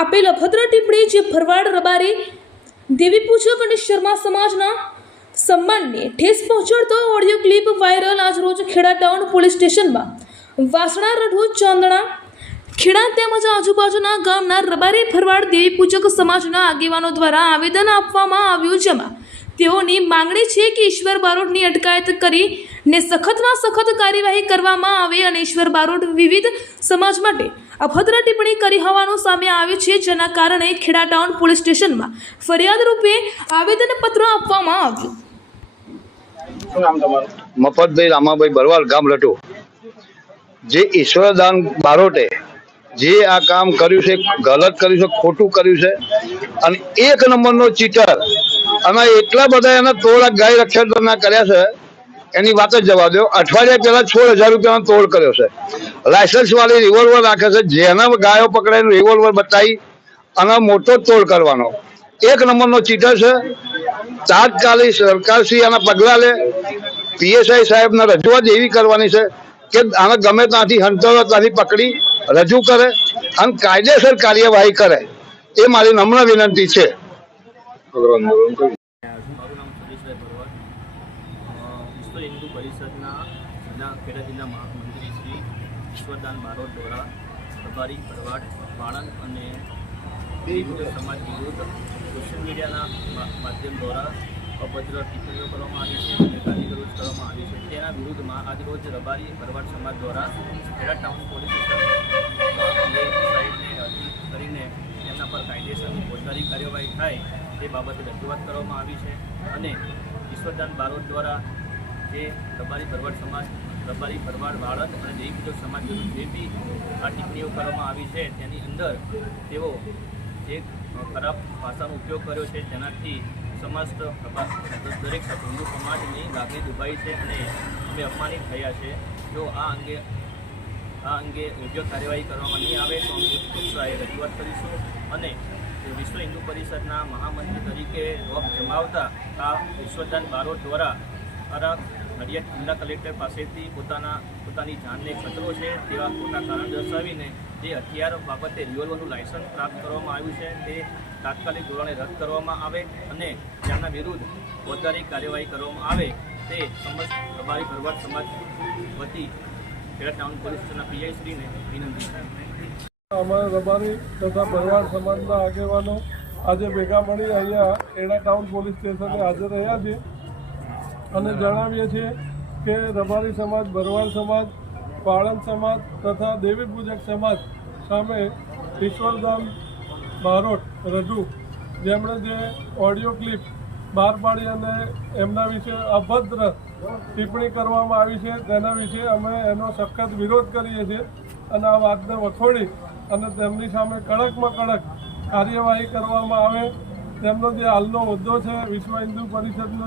આપેલ અભદ્ર ટિપ્પણી જે ભરવાડ રબારી દેવી પૂજક અને શર્મા સમાજના સન્માનને ઠેસ પહોંચાડતો ઓડિયો ક્લિપ વાયરલ આજરોજ ખેડા ટાઉન પોલીસ સ્ટેશનમાં વાસણા રઢુ ચાંદણા ખેડા તેમજ આજુબાજુના ગામના રબારી ભરવાડ દેવી પૂજક સમાજના આગેવાનો દ્વારા આવેદન આપવામાં આવ્યું, જેમાં તેઓની માંગણી છે કે ઈશ્વર બારોટની અટકાયત કરીને સખતમાં સખત કાર્યવાહી કરવામાં આવે અને ઈશ્વર બારોટ વિવિધ સમાજ માટે અભદ્ર ટિપ્પણી કરી હોવાનું સામે આવ્યું છે, જેના કારણે ખેડા ટાઉન પોલીસ સ્ટેશનમાં ફરિયાદ રૂપે આવેદનપત્ર આપવામાં આવ્યું. મફતભાઈ રામાભાઈ બરવાલ, ગામ રટુ. જે ઈશ્વરદાન બારોટે જે આ કામ કર્યું છે, ગલત કર્યું છે, ખોટું કર્યું છે અને એક નંબરનો ચીટર અને એટલા બધા એના તોડ ગાય રક્ષણના કર્યા છે, એની વાત જ જવા દો. અઠવાડિયા પહેલા 16,000 રૂપિયાનો તોડ કર્યો છે. લાયસન્સ વાળી રિવોલ્વર રાખે છે, જેના ગાયો પકડાઈને રિવોલ્વર બતાવી અને મોટો તોડ કરવાનો. એક નંબરનો ચીટર છે. તાત્કાલિક સરકારશ્રી આના પગલાં લે. પીએસઆઈ સાહેબને રજૂઆત એવી કરવાની છે કે આને ગમે ત્યાંથી હંતરો ત્યાંથી પકડી રજૂ કરે અને કાયદેસર કાર્યવાહી કરે, એ મારી નમ્ર વિનંતી છે. મારું નામ સતીશભાઈ ભરવાડ, વિશ્વ હિન્દુ પરિષદના ખેડા જિલ્લા મહામંત્રી શ્રી ઈશ્વરદાન બારોટ દ્વારા રબારી ભરવાડ વાળંદ અને દેવી સમાજ વિરુદ્ધ સોશિયલ મીડિયાના માધ્યમ દ્વારા અભદ્ર ટિપ્પણીઓ કરવામાં આવી છે અને ગાલીગલોચ કરવામાં આવી છે. તેના વિરુદ્ધમાં આજરોજ રબારી ભરવાડ સમાજ દ્વારા ખેડા ટાઉન પોલીસ સ્ટેશનમાં સાઈડને અરજી કરીને તેમના પર કાયદેસરની ફોજદારી કાર્યવાહી થાય તે બાબતે રજૂઆત કરવામાં આવી છે. અને ઈશ્વરદાન બારોટ દ્વારા જે રબારી ભરવાડ સમાજ, રબારી ભરવાડ વાળંદ અને દેવી પૂજક સમાજ વિરુદ્ધ જે બી આ ટિપ્પણીઓ કરવામાં આવી છે, તેની અંદર તેઓ જે ખરાબ ભાષાનો ઉપયોગ કર્યો છે, તેનાથી સમસ્ત દરેક હિન્દુ સમાજની લાગણી દુભાઈ છે અને અમે અપમાનિત થયા છે. જો આ અંગે યોગ્ય કાર્યવાહી કરવામાં નહીં આવે તો અમે ઉચ્ચ કક્ષાએ રજૂઆત કરીશું અને વિશ્વ હિન્દુ પરિષદના મહામંત્રી તરીકે રોપ જમાવતા આ ઈશ્વરદાન બારોટ દ્વારા નડિયાદ જિલ્લા કલેક્ટર પાસેથી પોતાની જાનને ખતરો છે તેવા ખોટા કારણ દર્શાવીને જે હથિયાર બાબતે રિવોલ્વરનું લાયસન્સ પ્રાપ્ત કરવામાં આવ્યું છે તે તાત્કાલિક ધોરણે રદ કરવામાં આવે અને તેમના વિરુદ્ધ ફોજદારી કાર્યવાહી કરવામાં આવે તે સમસ્ત રબારી ભરવાડ સમાજ વતી ખેડા ટાઉન પોલીસ સ્ટેશનના પીઆઈ શ્રીને વિનંતી છે. અમારા રબારી તથા ભરવાડ સમાજના આગેવાનો આજે ભેગા મળી અહીંયા ખેડા ટાઉન પોલીસ સ્ટેશને હાજર રહ્યા છે અને જણાવીએ છીએ કે રબારી સમાજ, ભરવાડ સમાજ, વાળંદ સમાજ તથા દેવી પૂજક સમાજ સામે ઈશ્વરદાન બારોટ રઢુ જેમણે જે ઓડિયો ક્લિપ બહાર પાડી અને એમના વિશે અભદ્ર ટિપ્પણી કરવામાં આવી છે, તેના વિશે અમે એનો સખત વિરોધ કરીએ છીએ અને આ વાતને વખોડી અને તેમની સામે કડકમાં કડક કાર્યવાહી કરવામાં આવે. તેમનો જે હાલનો હોદ્દો છે વિશ્વ હિન્દુ પરિષદનો